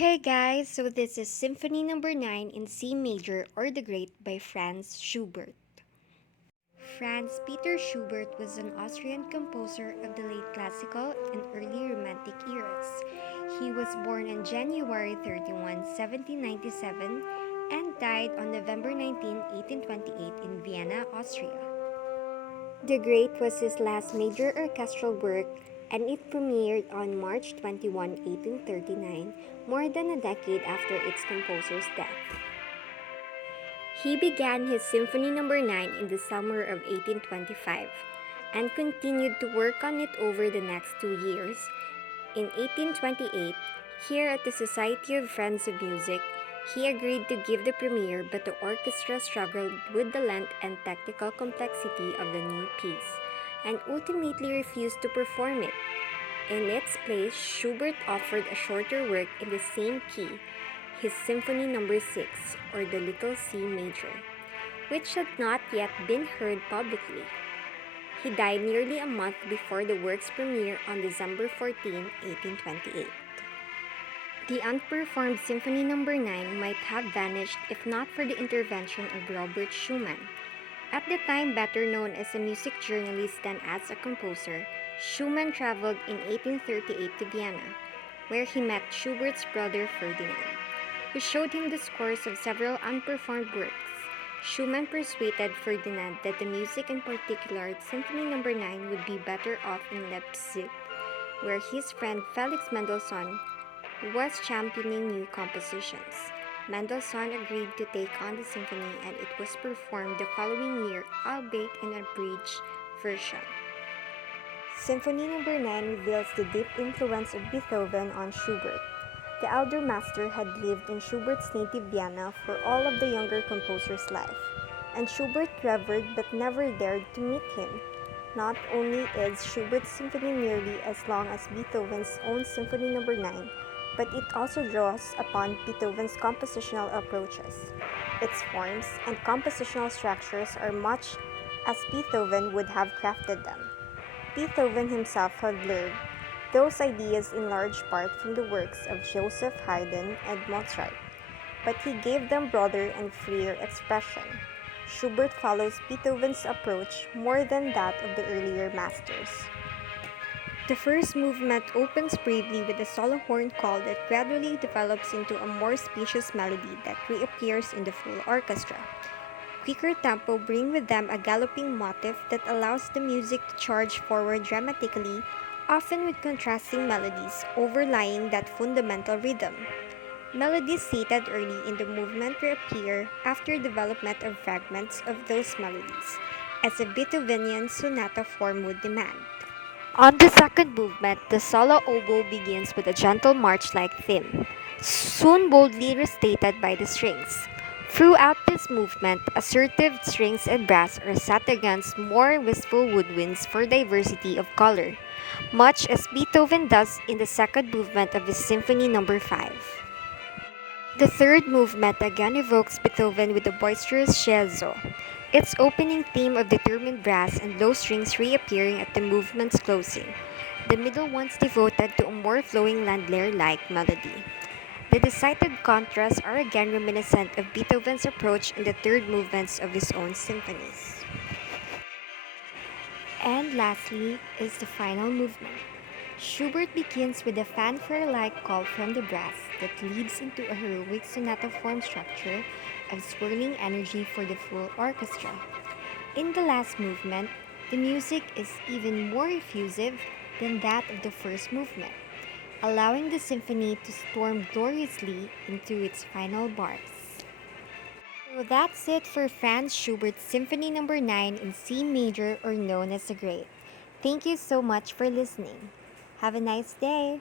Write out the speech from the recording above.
Hey guys, so this is Symphony Number 9 in C major or the Great by Franz Schubert. Franz Peter Schubert was an Austrian composer of the late classical and early romantic eras. He was born on January 31, 1797 and died on November 19, 1828 in Vienna, Austria. The Great was his last major orchestral work, and it premiered on March 21, 1839, more than a decade after its composer's death. He began his Symphony Number 9 in the summer of 1825 and continued to work on it over the next 2 years. In 1828, here at the Society of Friends of Music, he agreed to give the premiere, but the orchestra struggled with the length and technical complexity of the new piece and ultimately refused to perform it. In its place, Schubert offered a shorter work in the same key, his Symphony Number 6, or the Little C Major, which had not yet been heard publicly. He died nearly a month before the work's premiere on December 14, 1828. The unperformed Symphony Number 9 might have vanished if not for the intervention of Robert Schumann. At the time better known as a music journalist than as a composer, Schumann traveled in 1838 to Vienna, where he met Schubert's brother Ferdinand, who showed him the scores of several unperformed works. Schumann persuaded Ferdinand that the music, in particular Symphony Number 9, would be better off in Leipzig, where his friend Felix Mendelssohn was championing new compositions. Mendelssohn agreed to take on the symphony, and it was performed the following year, albeit in an abridged version. Symphony Number 9 reveals the deep influence of Beethoven on Schubert. The elder master had lived in Schubert's native Vienna for all of the younger composer's life, and Schubert revered but never dared to meet him. Not only is Schubert's symphony nearly as long as Beethoven's own Symphony Number 9, but it also draws upon Beethoven's compositional approaches. Its forms and compositional structures are much as Beethoven would have crafted them. Beethoven himself had learned those ideas in large part from the works of Joseph Haydn and Mozart, but he gave them broader and freer expression. Schubert follows Beethoven's approach more than that of the earlier masters. The first movement opens bravely with a solo horn call that gradually develops into a more spacious melody that reappears in the full orchestra. Quicker tempo bring with them a galloping motif that allows the music to charge forward dramatically, often with contrasting melodies overlying that fundamental rhythm. Melodies stated early in the movement reappear after development of fragments of those melodies, as a Beethovenian sonata form would demand. On the second movement, the solo oboe begins with a gentle march-like theme, soon boldly restated by the strings. Throughout this movement, assertive strings and brass are set against more wistful woodwinds for diversity of color, much as Beethoven does in the second movement of his Symphony Number 5. The third movement again evokes Beethoven with a boisterous scherzo, its opening theme of determined brass and low strings reappearing at the movement's closing, the middle ones devoted to a more flowing Landler-like melody. The decided contrasts are again reminiscent of Beethoven's approach in the third movements of his own symphonies. And lastly is the final movement. Schubert begins with a fanfare-like call from the brass that leads into a heroic sonata form structure of swirling energy for the full orchestra. In the last movement, the music is even more effusive than that of the first movement, allowing the symphony to storm gloriously into its final bars. So that's it for Franz Schubert's Symphony Number 9 in C major, or known as the Great. Thank you so much for listening. Have a nice day!